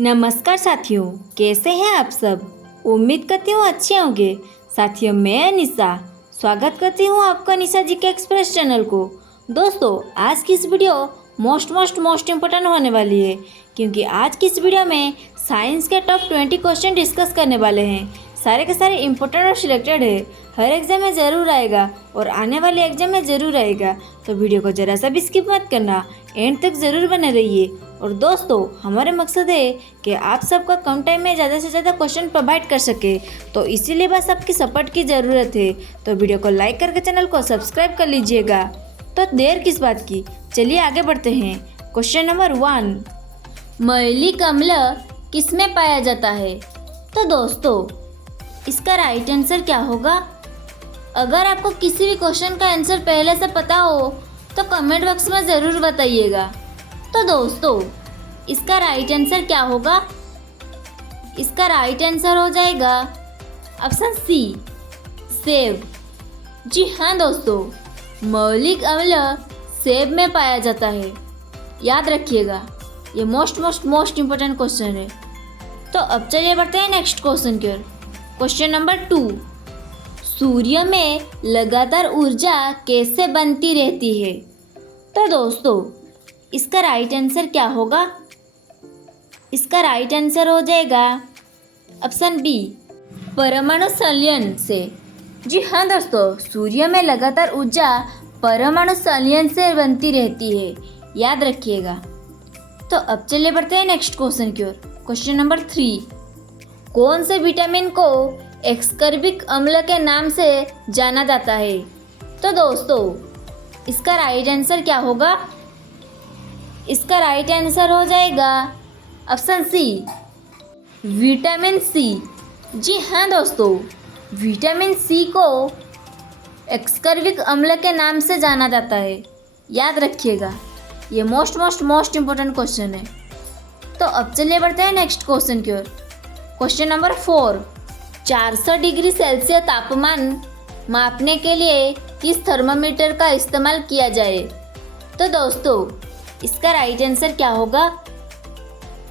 नमस्कार साथियों, कैसे हैं आप सब। उम्मीद करती हूँ अच्छे होंगे। साथियों, मैं अनिशा स्वागत करती हूँ आपका अनिशा जी के एक्सप्रेस चैनल को। दोस्तों, आज की इस वीडियो मोस्ट इम्पोर्टेंट होने वाली है, क्योंकि आज की इस वीडियो में साइंस के टॉप 20 क्वेश्चन डिस्कस करने वाले हैं। सारे के सारे इम्पोर्टेंट और सिलेक्टेड है। हर एग्जाम में ज़रूर आएगा और आने वाले एग्जाम में ज़रूर आएगा, तो वीडियो को ज़रा सा भी स्किप मत करना, एंड तक ज़रूर बने रहिए। और दोस्तों, हमारे मकसद है कि आप सबका कम टाइम में ज़्यादा से ज़्यादा क्वेश्चन प्रोवाइड कर सके, तो इसीलिए बस आपकी सपोर्ट की ज़रूरत है। तो वीडियो को लाइक करके चैनल को सब्सक्राइब कर लीजिएगा। तो देर किस बात की, चलिए आगे बढ़ते हैं। क्वेश्चन नंबर 1, मौलिक अम्ल किसमें पाया जाता है। तो दोस्तों, इसका राइट आंसर क्या होगा। अगर आपको किसी भी क्वेश्चन का आंसर पहले से पता हो तो कमेंट बॉक्स में ज़रूर बताइएगा। तो दोस्तों, इसका राइट आंसर क्या होगा। इसका राइट आंसर हो जाएगा ऑप्शन सी, सेब। जी हाँ दोस्तों, मौलिक अम्ल सेब में पाया जाता है। याद रखिएगा, ये मोस्ट इम्पोर्टेंट क्वेश्चन है। तो अब चलिए बढ़ते हैं नेक्स्ट क्वेश्चन की ओर। क्वेश्चन नंबर 2, सूर्य में लगातार ऊर्जा कैसे बनती रहती है। तो दोस्तों, इसका राइट आंसर क्या होगा। इसका राइट आंसर हो जाएगा ऑप्शन बी, परमाणु संलयन से। जी हाँ दोस्तों, सूर्य में लगातार ऊर्जा परमाणु संलयन से बनती रहती है। याद रखिएगा। तो अब चलिए बढ़ते हैं नेक्स्ट क्वेश्चन की ओर। क्वेश्चन नंबर 3, कौन से विटामिन को एस्कॉर्बिक अम्ल के नाम से जाना जाता है। तो दोस्तों, इसका राइट आंसर क्या होगा। इसका राइट आंसर हो जाएगा ऑप्शन सी, विटामिन सी। जी हाँ दोस्तों, विटामिन सी को एस्कॉर्बिक अम्ल के नाम से जाना जाता है। याद रखिएगा, ये मोस्ट इम्पोर्टेंट क्वेश्चन है। तो अब चलिए बढ़ते हैं नेक्स्ट क्वेश्चन की ओर। क्वेश्चन नंबर 4, 400 डिग्री सेल्सियस तापमान मापने के लिए किस थर्मामीटर का इस्तेमाल किया जाए। तो दोस्तों, इसका राइट आंसर क्या होगा।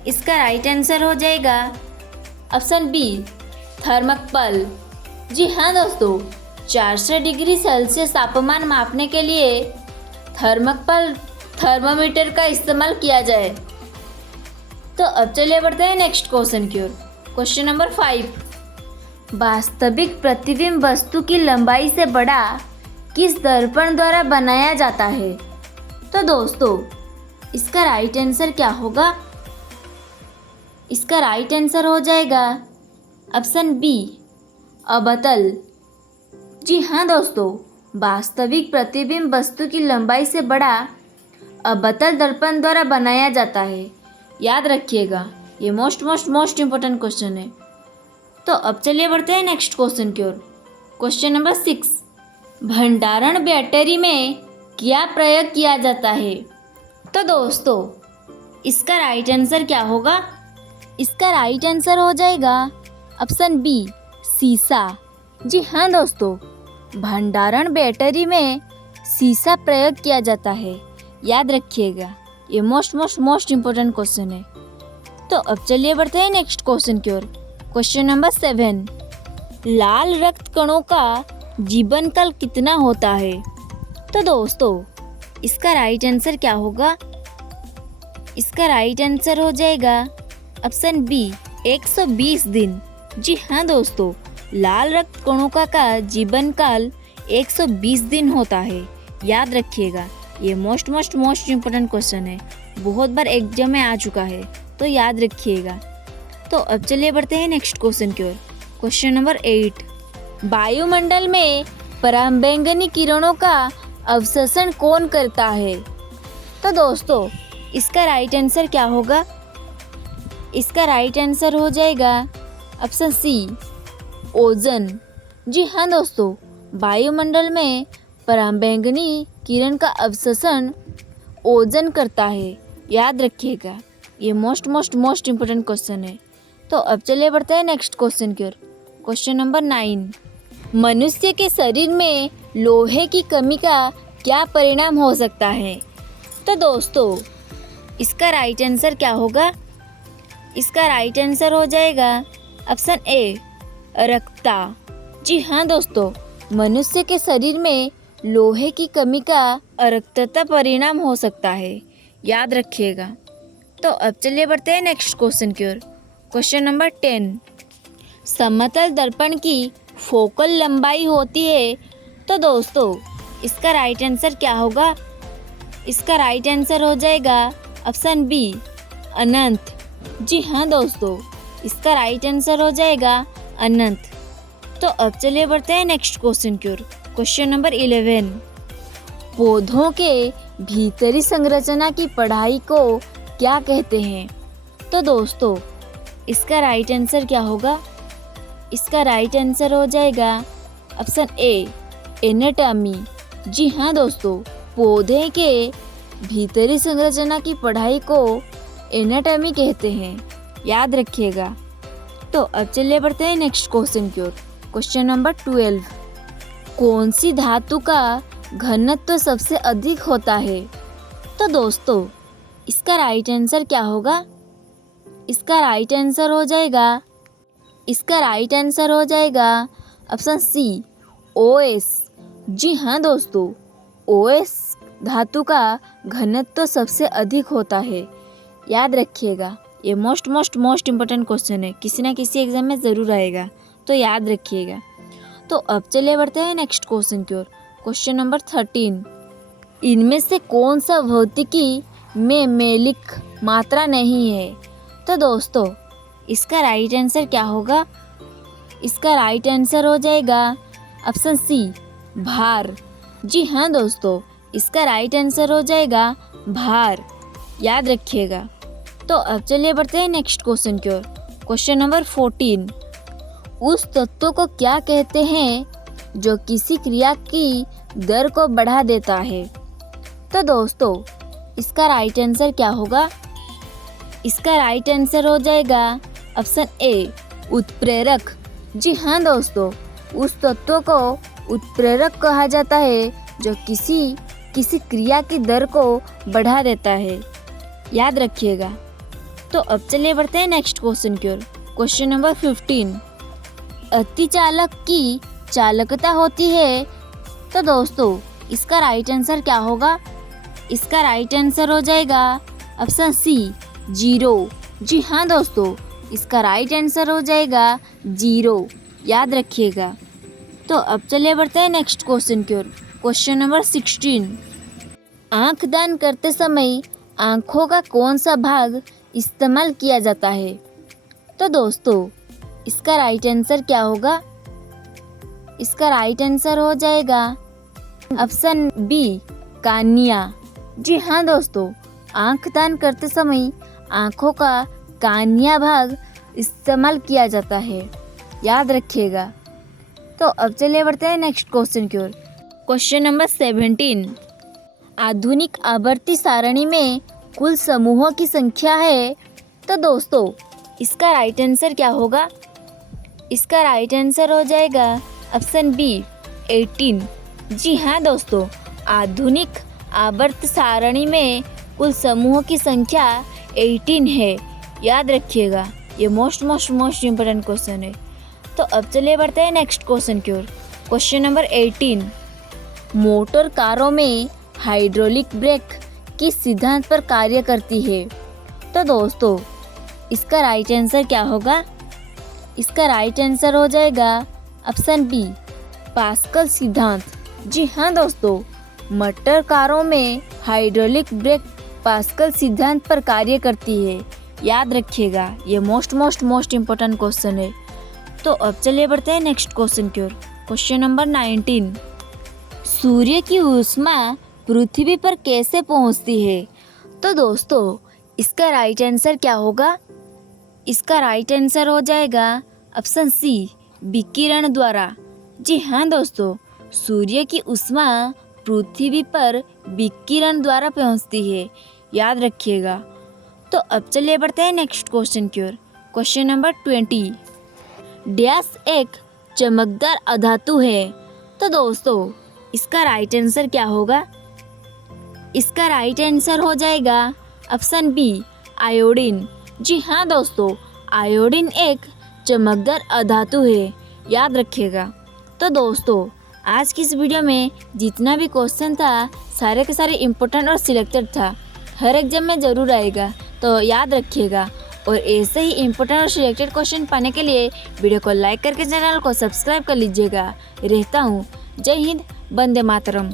इसका राइट आंसर हो जाएगा ऑप्शन बी, थर्मोकपल। जी हाँ दोस्तों, 400 डिग्री सेल्सियस तापमान मापने के लिए थर्मोकपल थर्मामीटर का इस्तेमाल किया जाए। तो अब चलिए बढ़ते हैं नेक्स्ट क्वेश्चन की ओर। क्वेश्चन नंबर 5, वास्तविक प्रतिबिंब वस्तु की लंबाई से बड़ा किस दर्पण द्वारा बनाया जाता है। तो दोस्तों, इसका राइट आंसर क्या होगा। इसका राइट आंसर हो जाएगा ऑप्शन बी, अवतल। जी हाँ दोस्तों, वास्तविक प्रतिबिंब वस्तु की लंबाई से बड़ा अवतल दर्पण द्वारा बनाया जाता है। याद रखिएगा, ये मोस्ट इम्पोर्टेंट क्वेश्चन है। तो अब चलिए बढ़ते हैं नेक्स्ट क्वेश्चन की ओर। क्वेश्चन नंबर 6, भंडारण बैटरी में क्या प्रयोग किया जाता है। तो दोस्तों, इसका राइट आंसर क्या होगा। इसका राइट आंसर हो जाएगा ऑप्शन बी, सीसा। जी हाँ दोस्तों, भंडारण बैटरी में सीसा प्रयोग किया जाता है। याद रखिएगा, ये मोस्ट इम्पोर्टेंट क्वेश्चन है। तो अब चलिए बढ़ते हैं नेक्स्ट क्वेश्चन की ओर। क्वेश्चन नंबर 7, लाल रक्त कणों का जीवन काल कितना होता है। तो दोस्तों, इसका राइट आंसर क्या होगा। इसका राइट आंसर हो जाएगा ऑप्शन बी, 120 दिन। जी हाँ दोस्तों, लाल रक्त कणों का जीवन काल 120 दिन होता है। याद रखिएगा, ये मोस्ट इम्पोर्टेंट क्वेश्चन है, बहुत बार एग्जाम में आ चुका है, तो याद रखिएगा। तो अब चलिए बढ़ते हैं नेक्स्ट क्वेश्चन की ओर। क्वेश्चन नंबर 8, वायुमंडल में पराबैंगनी किरणों का अवशोषण कौन करता है। तो दोस्तों, इसका राइट आंसर क्या होगा। इसका राइट आंसर हो जाएगा ऑप्शन सी, ओजोन। जी हाँ दोस्तों, वायुमंडल में पराबैंगनी किरण का अवशोषण ओजोन करता है। याद रखिएगा, ये मोस्ट इम्पोर्टेंट क्वेश्चन है। तो अब चलिए बढ़ते हैं नेक्स्ट क्वेश्चन की ओर। क्वेश्चन नंबर 9, मनुष्य के शरीर में लोहे की कमी का क्या परिणाम हो सकता है। तो दोस्तों, इसका राइट आंसर क्या होगा। इसका राइट आंसर हो जाएगा ऑप्शन ए रक्तता। जी हाँ दोस्तों, मनुष्य के शरीर में लोहे की कमी का अरक्तता परिणाम हो सकता है, याद रखिएगा। तो अब चलिए बढ़ते हैं नेक्स्ट क्वेश्चन की ओर। क्वेश्चन नंबर 10, समतल दर्पण की फोकल लंबाई होती है। तो दोस्तों इसका राइट आंसर क्या होगा? इसका राइट आंसर हो जाएगा ऑप्शन बी अनंत। जी हाँ दोस्तों, इसका राइट आंसर हो जाएगा अनंत। तो अब चलिए बढ़ते हैं नेक्स्ट क्वेश्चन की ओर। क्वेश्चन नंबर 11, पौधों के भीतरी संरचना की पढ़ाई को क्या कहते हैं? तो दोस्तों इसका राइट आंसर क्या होगा? इसका राइट आंसर हो जाएगा ऑप्शन ए एनाटॉमी। जी हाँ दोस्तों, पौधे के भीतरी संरचना की पढ़ाई को एनाटॉमी कहते हैं, याद रखिएगा। तो अब चलिए बढ़ते हैं नेक्स्ट क्वेश्चन की ओर। क्वेश्चन नंबर 12, कौन सी धातु का घनत्व सबसे अधिक होता है? तो दोस्तों इसका राइट आंसर क्या होगा? इसका राइट आंसर हो जाएगा ऑप्शन सी OS। जी हाँ दोस्तों, OS धातु का घनत्व सबसे अधिक होता है, याद रखिएगा। ये मोस्ट इम्पोर्टेंट क्वेश्चन है, किसी ना किसी एग्जाम में ज़रूर आएगा, तो याद रखिएगा। तो अब चलिए बढ़ते हैं नेक्स्ट क्वेश्चन की ओर। क्वेश्चन नंबर 13, इनमें से कौन सा भौतिकी में मेलिक मात्रा नहीं है? तो दोस्तों इसका राइट आंसर क्या होगा? इसका राइट आंसर हो जाएगा ऑप्शन सी भार। जी हाँ दोस्तों, इसका राइट आंसर हो जाएगा भार, याद रखिएगा। तो अब चलिए बढ़ते हैं नेक्स्ट क्वेश्चन की ओर। क्वेश्चन नंबर 14, उस तत्व को क्या कहते हैं जो किसी क्रिया की दर को बढ़ा देता है? तो दोस्तों इसका राइट आंसर क्या होगा? इसका राइट आंसर हो जाएगा ऑप्शन ए उत्प्रेरक। जी हाँ दोस्तों, उस तत्व को उत्प्रेरक कहा जाता है जो किसी क्रिया की दर को बढ़ा देता है, याद रखिएगा। तो अब चलिए बढ़ते हैं नेक्स्ट क्वेश्चन की ओर। क्वेश्चन नंबर 15, अतिचालक की चालकता होती है। तो दोस्तों इसका राइट आंसर क्या होगा? इसका राइट आंसर हो जाएगा ऑप्शन सी 0। जी हाँ दोस्तों, इसका राइट आंसर हो जाएगा 0, याद रखिएगा। तो अब चलिए बढ़ते हैं नेक्स्ट क्वेश्चन की ओर। क्वेश्चन नंबर 16, आँख दान करते समय आँखों का कौन सा भाग इस्तेमाल किया जाता है? तो दोस्तों इसका राइट आंसर क्या होगा? इसका राइट आंसर हो जाएगा ऑप्शन बी कानिया। जी हाँ दोस्तों, आँख दान करते समय आँखों का कानिया भाग इस्तेमाल किया जाता है, याद रखिएगा। तो अब चलिए बढ़ते हैं नेक्स्ट क्वेश्चन की ओर। क्वेश्चन नंबर 17, आधुनिक आवर्ती सारणी में कुल समूहों की संख्या है। तो दोस्तों इसका राइट आंसर क्या होगा? इसका राइट आंसर हो जाएगा ऑप्शन बी 18। जी हाँ दोस्तों, आधुनिक आवर्त सारणी में कुल समूहों की संख्या 18 है, याद रखिएगा। ये मोस्ट इम्पोर्टेंट क्वेश्चन है। तो अब चलिए बढ़ते हैं नेक्स्ट क्वेश्चन की ओर। क्वेश्चन नंबर 18, मोटर कारों में हाइड्रोलिक ब्रेक किस सिद्धांत पर कार्य करती है? तो दोस्तों इसका राइट आंसर क्या होगा? इसका राइट आंसर हो जाएगा ऑप्शन बी पास्कल सिद्धांत। जी हाँ दोस्तों, मोटर कारों में हाइड्रोलिक ब्रेक पास्कल सिद्धांत पर कार्य करती है, याद रखिएगा। ये मोस्ट इम्पोर्टेंट क्वेश्चन है। तो अब चलिए बढ़ते हैं नेक्स्ट क्वेश्चन की ओर। क्वेश्चन नंबर 19, सूर्य की ऊष्मा पृथ्वी पर कैसे पहुंचती है? तो दोस्तों इसका राइट आंसर क्या होगा? इसका राइट आंसर हो जाएगा ऑप्शन सी विकिरण द्वारा। जी हाँ दोस्तों, सूर्य की ऊष्मा पृथ्वी पर विकिरण द्वारा पहुंचती है, याद रखिएगा। तो अब चलिए बढ़ते हैं नेक्स्ट क्वेश्चन की ओर। क्वेश्चन नंबर 20, डैश एक चमकदार अधातु है। तो दोस्तों इसका राइट आंसर क्या होगा? इसका राइट आंसर हो जाएगा ऑप्शन बी आयोडीन। जी हाँ दोस्तों, आयोडीन एक चमकदार अधातु है, याद रखिएगा। तो दोस्तों, आज की इस वीडियो में जितना भी क्वेश्चन था सारे के सारे इम्पोर्टेंट और सिलेक्टेड था। हर एग्जाम में ज़रूर आएगा, तो याद रखिएगा। और ऐसे ही इम्पोर्टेंट और सिलेक्टेड क्वेश्चन पाने के लिए वीडियो को लाइक करके चैनल को सब्सक्राइब कर लीजिएगा। रहता हूँ। जय हिंद, वंदे मातरम।